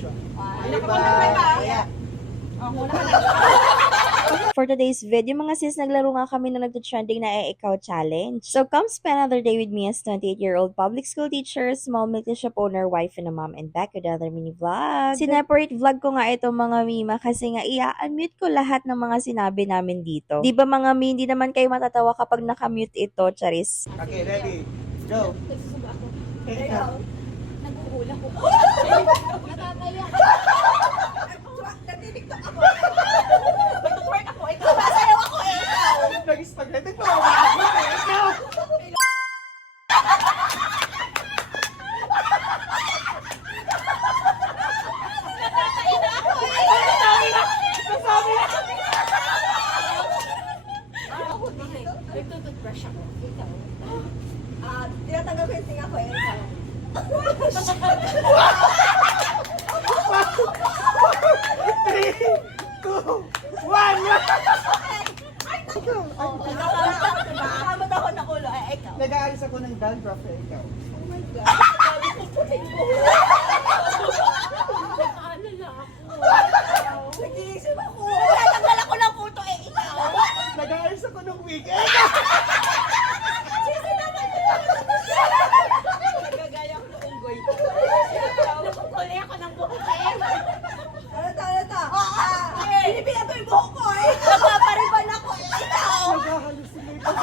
picture. Bye-bye. For today's video, mga sis, naglaro nga kami na nagto-trending na ikaw challenge. So, come spend another day with me as 28-year-old public school teacher, small milk shop owner, wife, and a mom, and back with another mini vlog. Sineparate vlog ko nga itong mga mima kasi nga i-unmute ko lahat ng mga sinabi namin dito. Di ba mga mi, hindi naman kayo matatawa kapag nakamute ito, charis. Okay, ready? Go. Ikaw. Naguhula ko. Natataya. Natitiktok ako. Nagtutwerk ako. Ikaw. Masayaw ako. Ikaw. Nag-spaghetti pa ako. Ikaw. Natataya na ako. Ako din. Nagtututbrush ako. Ikaw. Tinatanggal ko yung tinga ko. Ikaw. Three, two, one. Nakakamot ako ng ulo. Ikaw. Nag-aalis ako ng dandruff eh, ikaw. Oh my God. Sabi ko puting ko. Nakaalala ako. Nag-iisip ako. Tatanggal ako ng puto ikaw. Nag-aalis ako ng wig. Sisi naman. Nagagaya ko ng unggoy. Nakukuli ako ng buhok Alata. Binibila ko yung buhok ko Nagpapariban ako ikaw. Nag-halusinate ako.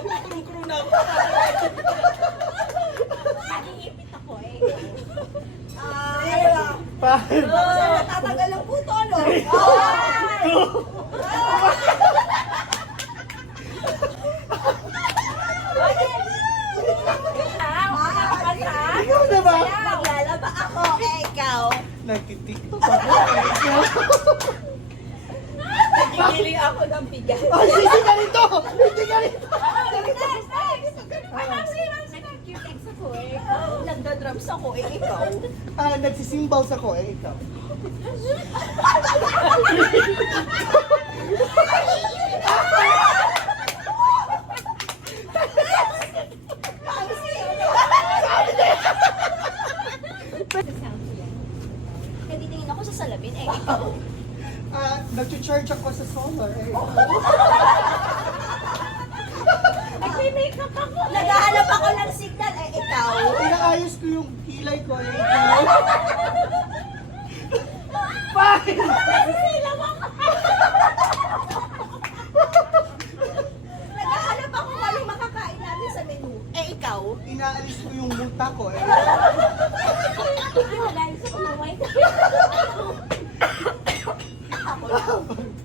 Nagkukurong-kurong na ako. Nag-iipit ako Five. Saan natatanggal ang puto, no? Ikaw na ba? Naglalaba ako, ikaw. Nagtitiktok ako. Ikaw. Nagigili ako ng bigas. Oh, hindi ka rito! Hindi ka rito! Nag-QTX ako Nagda-drums ako ikaw. Nagsisimbals ako ikaw. Nagtitingin ako sa salamin ikaw. Nag-charge ako sa solar ikaw. Nagme-makeup ako. Naghahanap ako ng signal ikaw. Inaayos ko yung kilay ko ikaw. Five! Nasisilaw ako. Naghahanap ako kung anong makakain namin sa menu. Ikaw. Inaalis ko yung muta ko Naghahanap ako ng white. Ako lang.